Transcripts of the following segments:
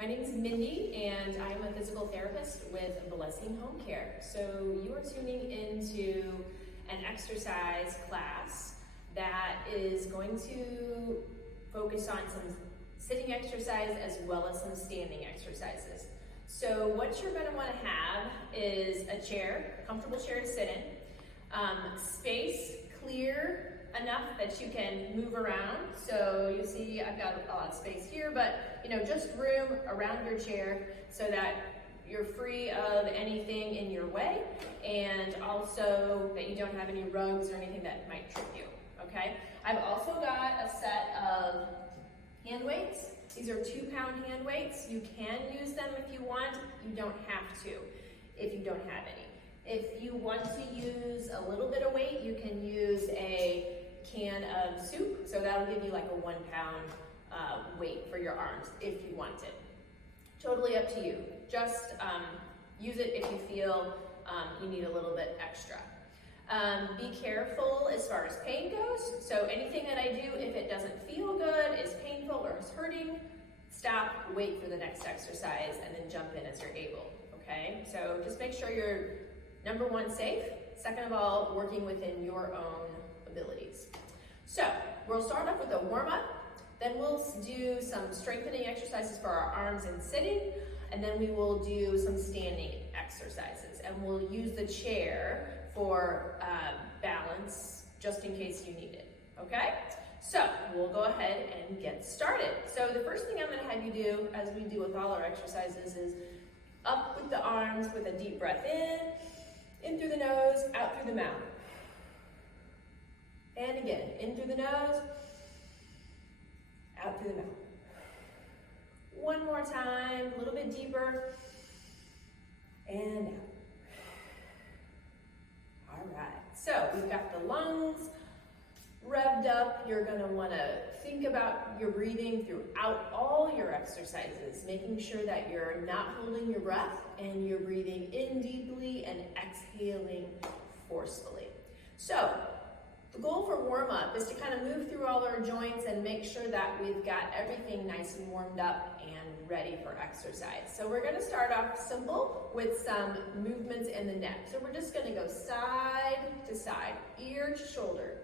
My name is Mindy, and I am a physical therapist with Blessing Home Care. So you are tuning into an exercise class that is going to focus on some sitting exercise as well as some standing exercises. So what you're going to want to have is a chair, a comfortable chair to sit in, space clear enough that you can move around. So you see I've got a lot of space here, but just room around your chair so that you're free of anything in your way, and also that you don't have any rugs or anything that might trip you, okay? I've also got a set of hand weights. These are 2-pound hand weights. You can use them if you want. You don't have to if you don't have any. If you want to use a little bit of weight, you can use a can of soup. So that'll give you like a 1-pound weight for your arms if you want it. Totally up to you. Just use it if you feel you need a little bit extra. Be careful as far as pain goes. So anything that I do, if it doesn't feel good, is painful, or is hurting, stop, wait for the next exercise, and then jump in as you're able, okay? So just make sure you're, number one, safe. Second of all, working within your own abilities. So we'll start off with a warm-up. Then we'll do some strengthening exercises for our arms and sitting, and then we will do some standing exercises. And we'll use the chair for balance, just in case you need it, okay? So we'll go ahead and get started. So the first thing I'm gonna have you do, as we do with all our exercises, is up with the arms with a deep breath in through the nose, out through the mouth. And again, in through the nose, out through the mouth. One more time, a little bit deeper, and out. All right, so we've got the lungs revved up. You're gonna wanna think about your breathing throughout all your exercises, making sure that you're not holding your breath and you're breathing in deeply and exhaling forcefully. So the goal for warm-up is to kind of move through all our joints and make sure that we've got everything nice and warmed up and ready for exercise. So we're gonna start off simple with some movements in the neck. So we're just gonna go side to side, ear to shoulder.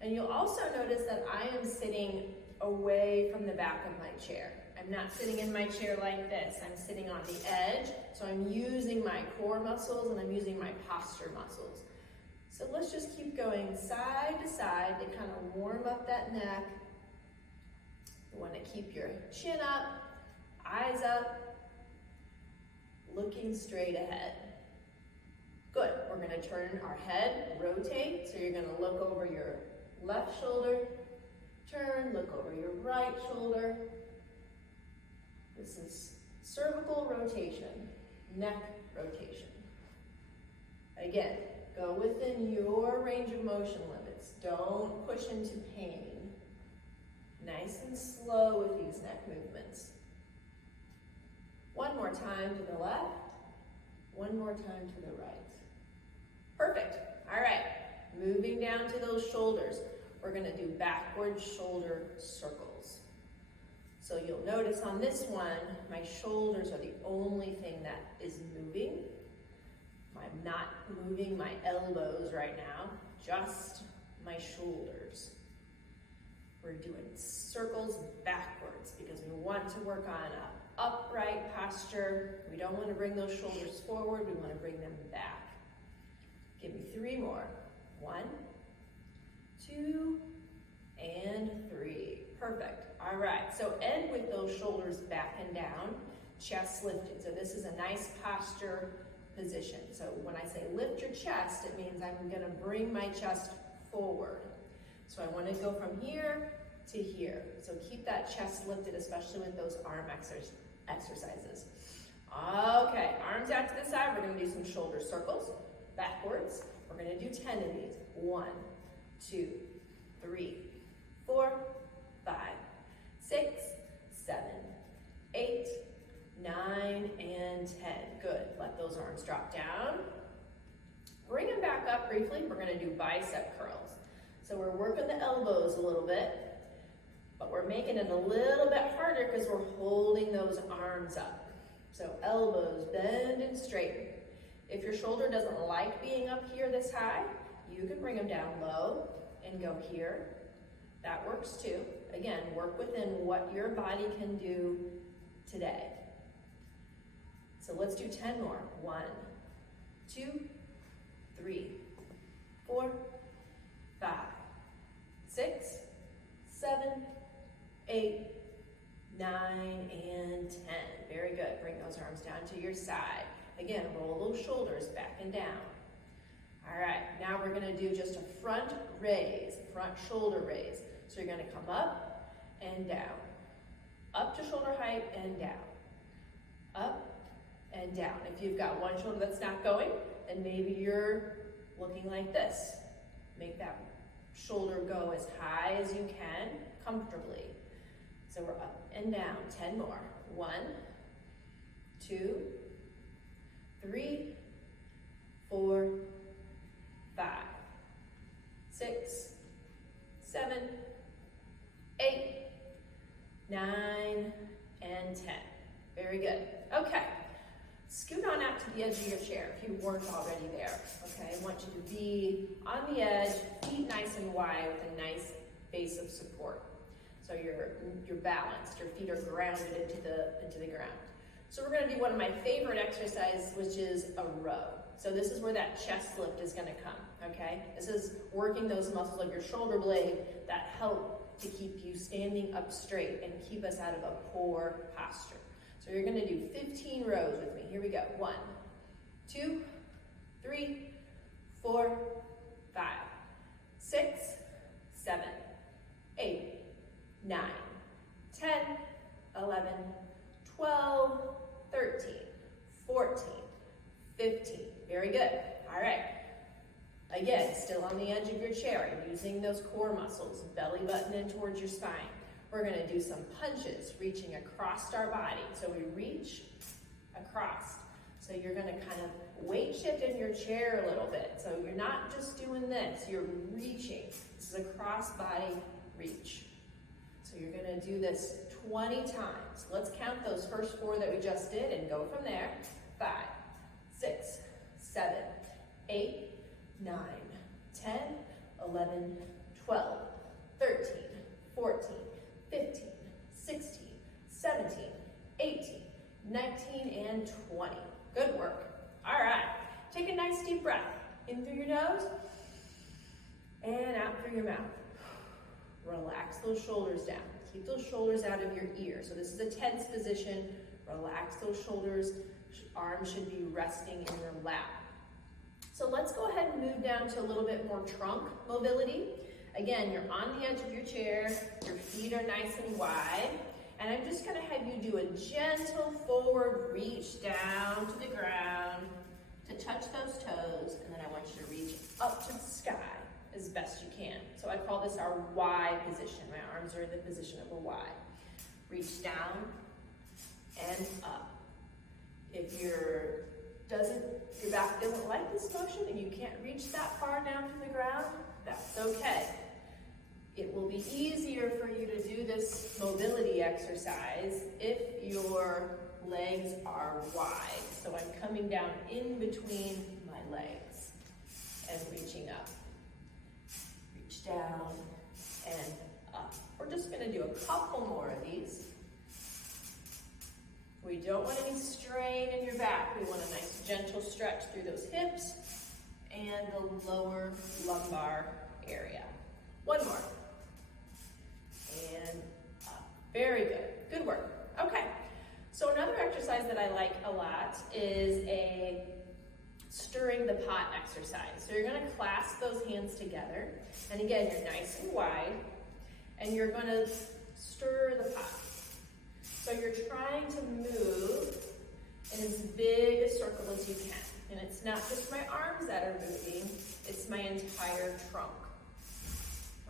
And you'll also notice that I am sitting away from the back of my chair. I'm not sitting in my chair like this. I'm sitting on the edge. So I'm using my core muscles and I'm using my posture muscles. So let's just keep going side to side to kind of warm up that neck. You want to keep your chin up, eyes up, looking straight ahead. Good. We're going to turn our head, rotate. So you're going to look over your left shoulder, turn, look over your right shoulder. This is cervical rotation, neck rotation. Again, go within your range of motion limits. Don't push into pain. Nice and slow with these neck movements. One more time to the left. One more time to the right. Perfect. All right. Moving down to those shoulders. We're going to do backward shoulder circles. So you'll notice on this one, my shoulders are the only thing that is moving. I'm not moving my elbows right now, just my shoulders. We're doing circles backwards because we want to work on an upright posture. We don't want to bring those shoulders forward, we want to bring them back. Give me 3 more. 1, 2, and 3. Perfect. All right, so end with those shoulders back and down, chest lifted. So this is a nice posture position. So when I say lift your chest, it means I'm going to bring my chest forward. So I want to go from here to here. So keep that chest lifted, especially with those arm exercises. Okay, arms out to the side. We're going to do some shoulder circles backwards. We're going to do 10 of these. 1, 2, 3, 4, 5, 6, 7, 8, 9, and 10. Good. Let those arms drop down. Bring them back up briefly. We're going to do bicep curls. So we're working the elbows a little bit, but we're making it a little bit harder because we're holding those arms up. So elbows bend and straighten. If your shoulder doesn't like being up here this high, you can bring them down low and go here. That works too. Again, work within what your body can do today. So let's do 10 more. 1, 2, 3, 4, 5, 6, 7, 8, 9, and 10. Very good. Bring those arms down to your side. Again, roll those shoulders back and down. All right, now we're gonna do just a front raise, front shoulder raise. So you're gonna come up and down, up to shoulder height and down, up and down. If you've got one shoulder that's not going, then maybe you're looking like this. Make that shoulder go as high as you can comfortably. So we're up and down, 10 more. 1, 2, 3, 4, 5, 6, 7, 8, 9, and 10. Very good. Okay. Scoot on out to the edge of your chair if you weren't already there. Okay, I want you to be on the edge, feet nice and wide with a nice base of support. So you're balanced, your feet are grounded into the ground. So we're gonna do one of my favorite exercises, which is a row. So this is where that chest lift is gonna come, okay? This is working those muscles of your shoulder blade that help to keep you standing up straight and keep us out of a poor posture. So you're gonna do 15 rows with me. Here we go. 1, 2, 3, 4, 5, 6, 7, 8, 9, 10, 11, 12, 13, 14, 15. Very good. All right. Again, still on the edge of your chair, using those core muscles, belly button in towards your spine. We're gonna do some punches, reaching across our body. So we reach across. So you're gonna kind of weight shift in your chair a little bit. So you're not just doing this, you're reaching. This is a cross body reach. So you're gonna do this 20 times. Let's count those first 4 that we just did and go from there. 5, 6, 7, 8, 9, 10, 11, 12, 13, 14, 15, 16, 17, 18, 19, and 20. Good work. All right. Take a nice deep breath. In through your nose and out through your mouth. Relax those shoulders down. Keep those shoulders out of your ear. So this is a tense position. Relax those shoulders. Arms should be resting in your lap. So let's go ahead and move down to a little bit more trunk mobility. Again, you're on the edge of your chair, your feet are nice and wide, and I'm just gonna have you do a gentle forward reach down to the ground to touch those toes, and then I want you to reach up to the sky as best you can. So I call this our Y position. My arms are in the position of a Y. Reach down and up. If your back doesn't like this motion and you can't reach that far down to the ground, that's okay. It will be easier for you to do this mobility exercise if your legs are wide. So I'm coming down in between my legs and reaching up. Reach down and up. We're just going to do a couple more of these. We don't want any strain in your back. We want a nice gentle stretch through those hips and the lower lumbar area. One more. And up. Very good. Good work. Okay. So another exercise that I like a lot is a stirring the pot exercise. So you're going to clasp those hands together. And again, you're nice and wide. And you're going to stir the pot. So you're trying to move in as big a circle as you can. And it's not just my arms that are moving, it's my entire trunk.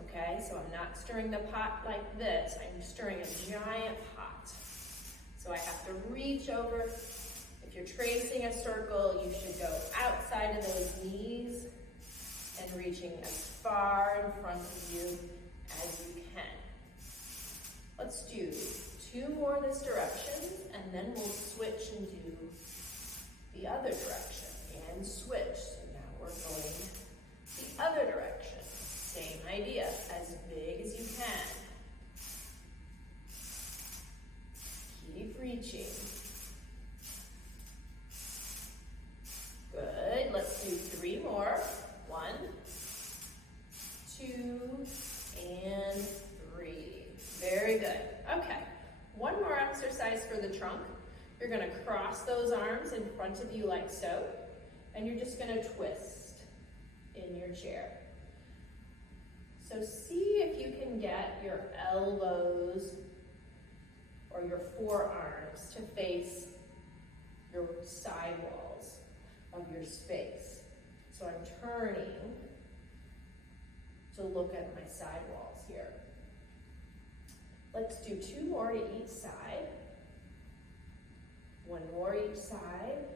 Okay, so I'm not stirring the pot like this, I'm stirring a giant pot. So I have to reach over. If you're tracing a circle, you should go outside of those knees and reaching as far in front of you as you can. Let's do 2 more this direction, and then we'll switch and do the other direction, and switch. So now we're going the other direction. Same idea, as big as you can. Keep reaching. Good, let's do 3 more. 1, 2, and 3. Very good. Okay, one more exercise for the trunk. You're gonna cross those arms in front of you like so, and you're just gonna twist in your chair. So see if you can get your elbows or your forearms to face your side walls of your space. So I'm turning to look at my side walls here. Let's do 2 more to each side. 1 more each side.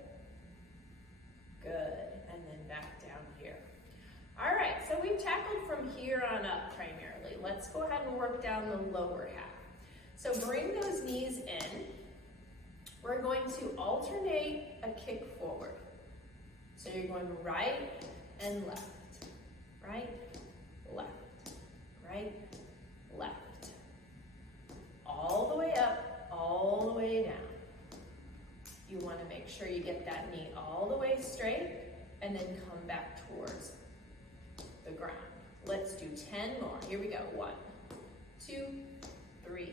Good, and then back down here. All right, so we've tackled from here on up primarily. Let's go ahead and work down the lower half. So bring those knees in. We're going to alternate a kick forward. So you're going right and left, right, left, right, left. All the way up, all the way down. You want to make sure you get that knee all the way straight and then come back towards the ground. Let's do 10 more. Here we go. 1, 2, 3,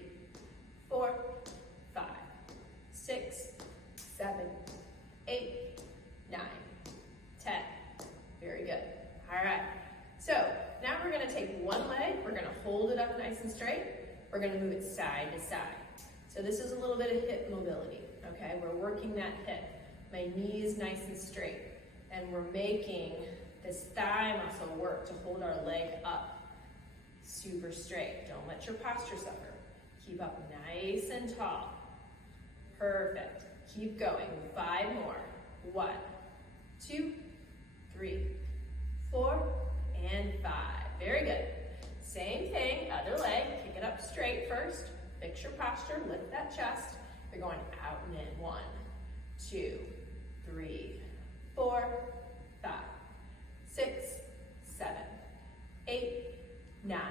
4, 5, 6, 7, 8, 9, 10. Very good. All right. So now we're going to take one leg. We're going to hold it up nice and straight. We're going to move it side to side. So this is a little bit of hip mobility. Okay, we're working that hip. My knee is nice and straight. And we're making this thigh muscle work to hold our leg up super straight. Don't let your posture suffer. Keep up nice and tall. Perfect. Keep going. 5 more. 1, 2, 3, 4, and 5. Very good. Same thing, other leg. Kick it up straight first. Fix your posture, lift that chest. You're going out and in. 1, 2, 3, 4, 5, 6, 7, 8, 9,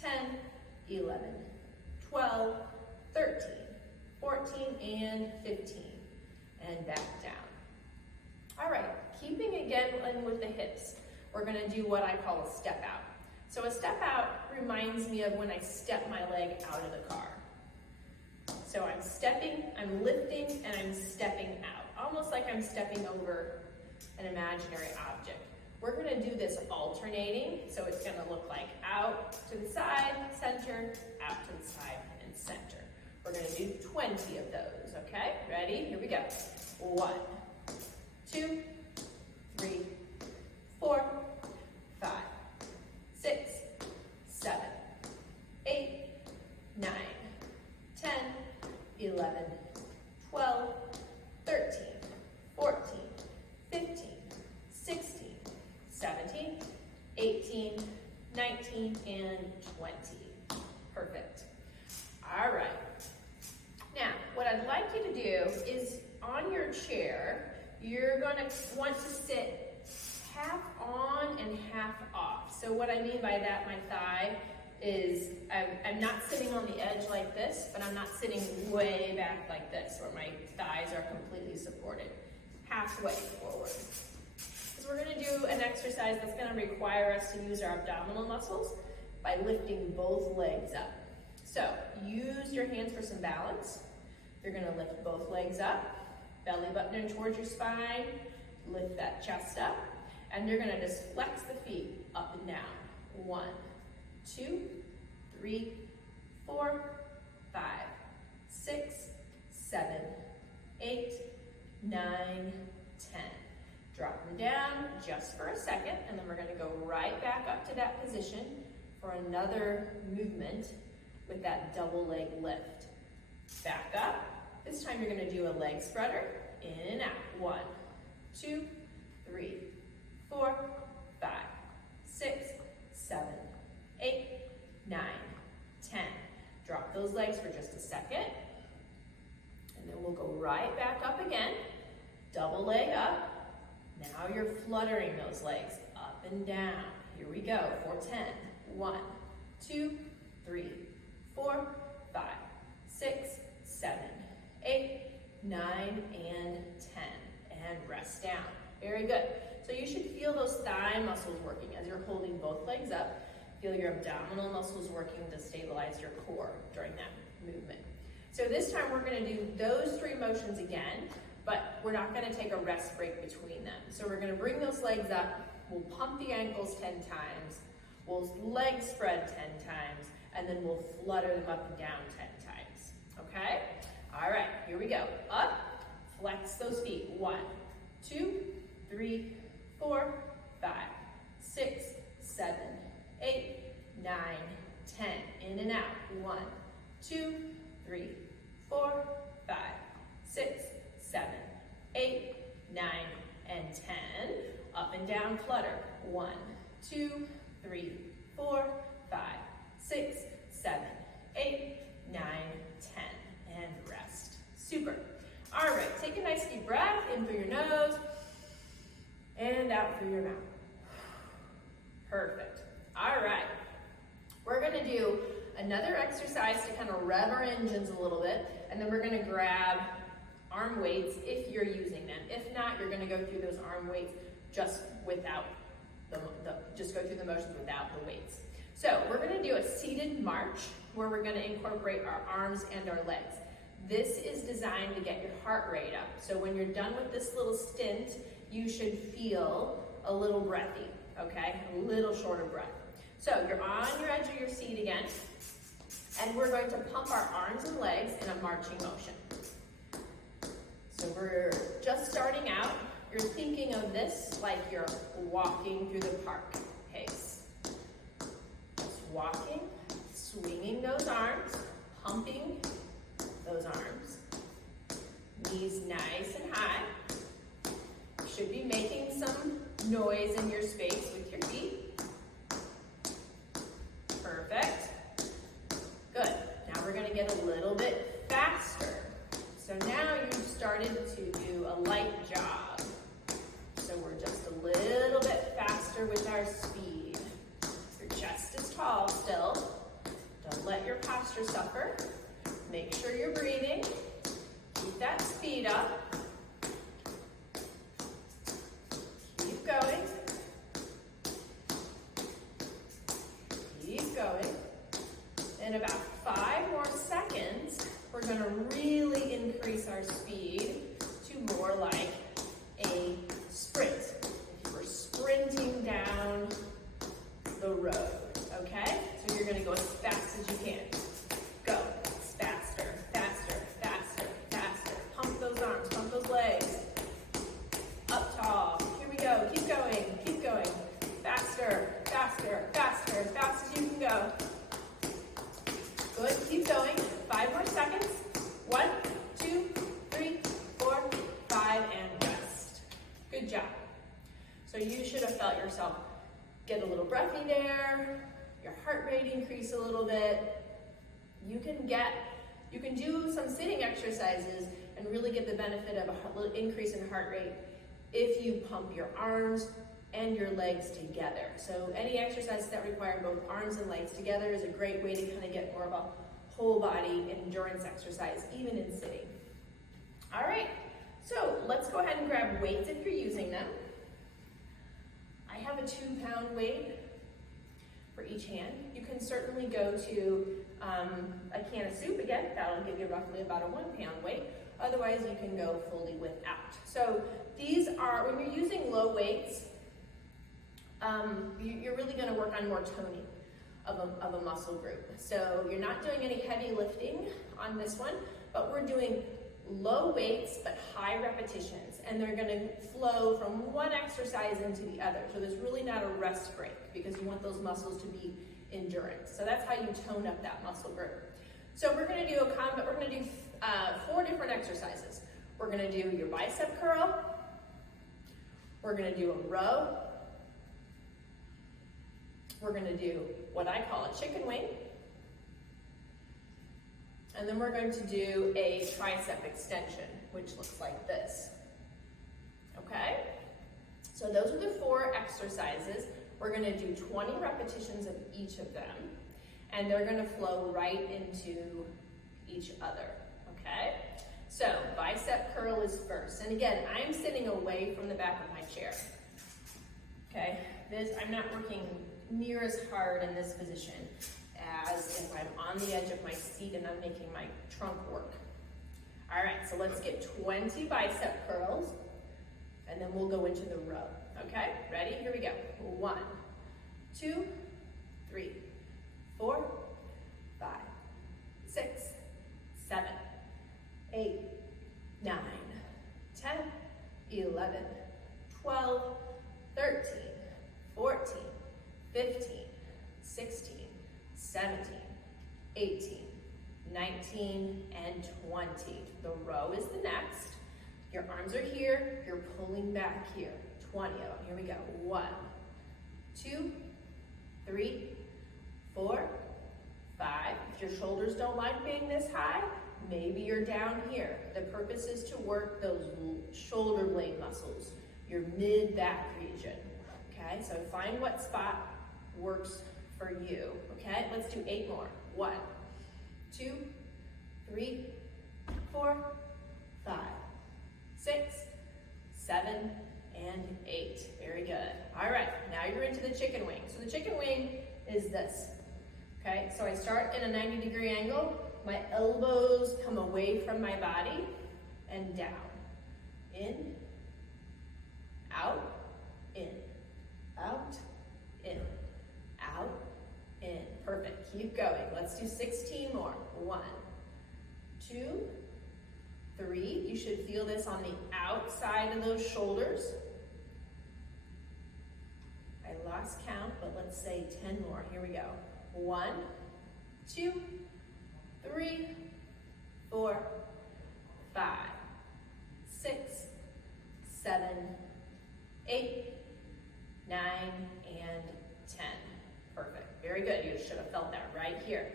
10, 11, 12, 13, 14, and 15. And back down. All right, keeping again in with the hips, we're gonna do what I call a step out. So a step out reminds me of when I step my leg out of the car. So I'm stepping, I'm lifting, and I'm stepping out. Almost like I'm stepping over an imaginary object. We're gonna do this alternating, so it's gonna look like out to the side, center, out to the side, and center. We're gonna do 20 of those, okay? Ready? Here we go. 1, 2, 3, 4, 5, 6, 7, 8, 9, 10, 11, 12, 13, 14, 15, 16, 17, 18, 19, and 20. Perfect. All right. Now, what I'd like you to do is on your chair, you're going to want to sit half on and half off. So what I mean by that, my thigh, is I'm not sitting on the edge like this, but I'm not sitting way back like this, where my thighs are completely supported. Halfway forward. Because we're going to do an exercise that's going to require us to use our abdominal muscles by lifting both legs up. So use your hands for some balance. You're going to lift both legs up, belly button in towards your spine, lift that chest up, and you're going to just flex the feet up and down. 1, 2, 3, 4, 5, 6, 7, 8, 9, 10. Drop them down just for a second, and then we're going to go right back up to that position for another movement with that double leg lift. Back up. This time you're going to do a leg spreader. In and out. 1, 2, 3, 4, 5, 6, 7, 8, 9, 10. Drop those legs for just a second. And then we'll go right back up again. Double leg up. Now you're fluttering those legs up and down. Here we go for 10. 1, 2, 3, 4, 5, 6, 7, 8, 9, and 10. And rest down. Very good. So you should feel those thigh muscles working as you're holding both legs up. Feel your abdominal muscles working to stabilize your core during that movement. So this time we're going to do those 3 motions again, but we're not going to take a rest break between them. So we're going to bring those legs up. We'll pump the ankles 10 times. We'll leg spread 10 times, and then we'll flutter them up and down 10 times. Okay? All right, here we go. Up, flex those feet. 1, 2, 3, 4, 5, 6, 7, 8, 9, 10. In and out. 1, 2, 3, 4, 5, 6, 7, 8, 9, and 10. Up and down flutter. 1, 2, 3, 4, 5, 6, 7, 8, 9, 10. And rest. Super. All right, take a nice deep breath in through your nose and out through your mouth. Perfect. All right. We're going to do another exercise to kind of rev our engines a little bit, and then we're going to grab arm weights if you're using them. If not, you're going to go through those arm weights just without just go through the motions without the weights. So we're going to do a seated march where we're going to incorporate our arms and our legs. This is designed to get your heart rate up. So when you're done with this little stint, you should feel a little breathy, okay? A little shorter breath. So you're on your edge of your seat again, and we're going to pump our arms and legs in a marching motion. So we're just starting out. You're thinking of this like you're walking through the park pace. Just walking, swinging those arms, pumping those arms. Knees nice and high. You should be making some noise in your space with your feet. Perfect. Good. Now we're going to get a little bit faster. So now you've started to do a light jog. So we're just a little bit faster with our speed. Your chest is tall still. Don't let your posture suffer. Make sure you're breathing. Keep that speed up. Keep going. Keep going. In about 5 more seconds, we're going to really increase our speed to more like a sprint. If you were sprinting down the road, okay? So you're going to go as fast as you can. Go. Faster, faster, faster, faster. Pump those arms, pump those legs. Up tall. Here we go. Keep going, keep going. Faster, faster, faster, as fast as you can go. Good, keep going. 5 more seconds. 1, 2, 3, 4, 5, and rest. Good job. So you should have felt yourself get a little breathy there, your heart rate increase a little bit. You can do some sitting exercises and really get the benefit of a little increase in heart rate if you pump your arms and your legs together. So any exercise that require both arms and legs together is a great way to kind of get more of a whole body endurance exercise, even in sitting. All right, so let's go ahead and grab weights if you're using them. I have a 2-pound weight for each hand. You can certainly go to a can of soup again. That'll give you roughly about a 1-pound weight. Otherwise, you can go fully without. So these are, when you're using low weights, you're really going to work on more toning of a muscle group. So you're not doing any heavy lifting on this one, but we're doing low weights but high repetitions, and they're going to flow from one exercise into the other. So there's really not a rest break because you want those muscles to be endurance. So that's how you tone up that muscle group. So we're going to do 4 different exercises. We're going to do your bicep curl. We're going to do a row. We're going to do what I call a chicken wing. And then we're going to do a tricep extension, which looks like this. Okay? So those are the 4 exercises. We're going to do 20 repetitions of each of them, and they're going to flow right into each other. Okay? So bicep curl is first. And again, I'm sitting away from the back of my chair. Okay? I'm not working near as hard in this position as if I'm on the edge of my seat and I'm making my trunk work. All right, so let's get 20 bicep curls, and then we'll go into the row. Okay, ready? Here we go. 1, 2, 3, 4, 5, 6, 7, 8, 9, 10, 11, 12, 13, 14, 15, 16, 17, 18, 19, and 20. The row is the next. Your arms are here, you're pulling back here. 20 of them. Here we go. 1, 2, 3, 4, 5. If your shoulders don't like being this high, maybe you're down here. The purpose is to work those shoulder blade muscles, your mid-back region. Okay, so find what spot works for you. Okay, let's do 8 more. 1, 2, 3, 4, 5, 6, 7, and 8. Very good. All right, now you're into the chicken wing. So the chicken wing is this. Okay, so I start in a 90-degree angle. My elbows come away from my body and down. In, out, in, out, in, out, in. Perfect. Keep going. Let's do 16 more. 1, 2, 3. You should feel this on the outside of those shoulders. I lost count, but let's say 10 more. Here we go. 1, 2, 3, 4, 5, 6, 7, 8, 9, and 10. Perfect. Very good. You should have felt that right here.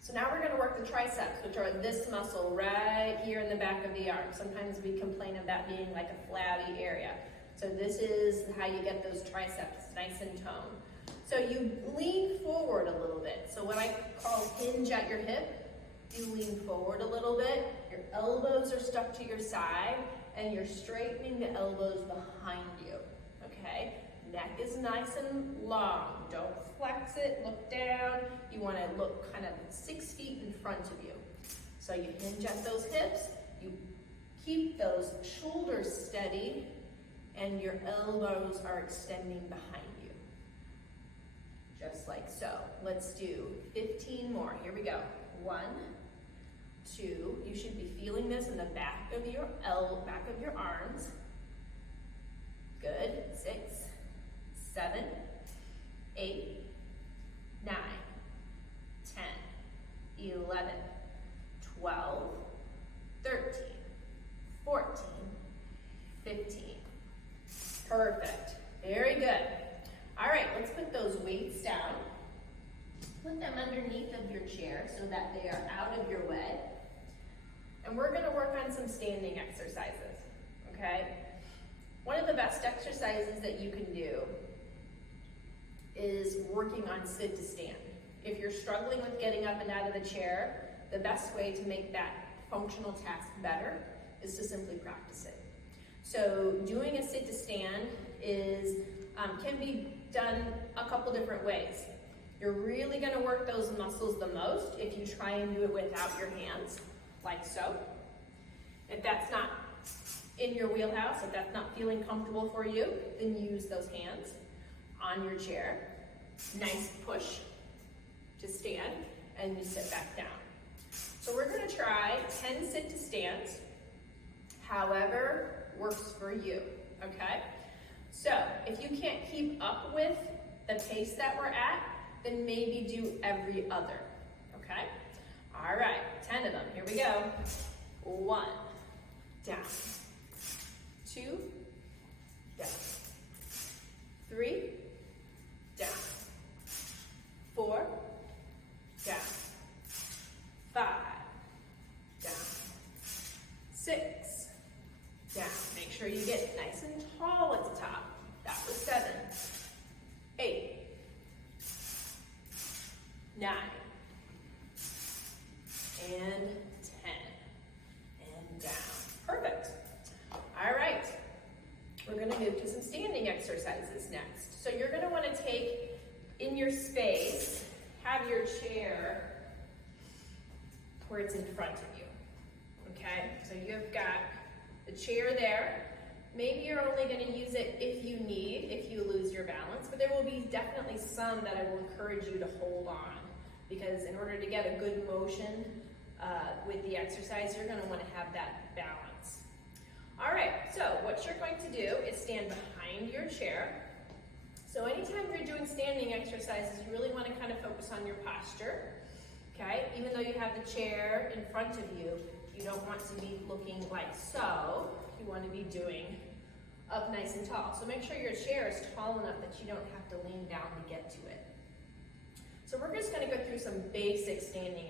So now we're going to work the triceps, which are this muscle right here in the back of the arm. Sometimes we complain of that being like a flabby area. So this is how you get those triceps nice and toned. So you lean forward a little bit. So what I call hinge at your hip, you lean forward a little bit. Your elbows are stuck to your side, and you're straightening the elbows behind you, okay? Neck is nice and long. Don't flex it, look down. You want to look kind of 6 feet in front of you. So you hinge at those hips, you keep those shoulders steady, and your elbows are extending behind you. Just like so. Let's do 15 more. Here we go. 1, 2. You should be feeling this in the back of your arms. Good. 6, 7, 8, 9, 10, 11, 12, 13, 14, 15. Perfect. Very good. All right, let's put those weights down. Put them underneath of your chair so that they are out of your way. And we're going to work on some standing exercises, okay? One of the best exercises that you can do is working on sit to stand. If you're struggling with getting up and out of the chair, the best way to make that functional task better is to simply practice it. So doing a sit to stand can be done a couple different ways. You're really going to work those muscles the most if you try and do it without your hands, like so. If that's not in your wheelhouse, if that's not feeling comfortable for you, then use those hands on your chair. Nice push to stand, and you sit back down. So we're going to try 10 sit to stands, however works for you, okay? So if you can't keep up with the pace that we're at, then maybe do every other, okay? All right, 10 of them. Here we go. 1, down. 2, down. 3, down. 4, down. 5, in your space, have your chair where it's in front of you, okay? So you've got the chair there. Maybe you're only going to use it if you need, if you lose your balance, but there will be definitely some that I will encourage you to hold on, because in order to get a good motion with the exercise, you're going to want to have that balance. All right, so what you're going to do is stand behind your chair. So anytime you're doing standing exercises, you really want to kind of focus on your posture, okay? Even though you have the chair in front of you, you don't want to be looking like so. You want to be doing up nice and tall. So make sure your chair is tall enough that you don't have to lean down to get to it. So we're just going to go through some basic standing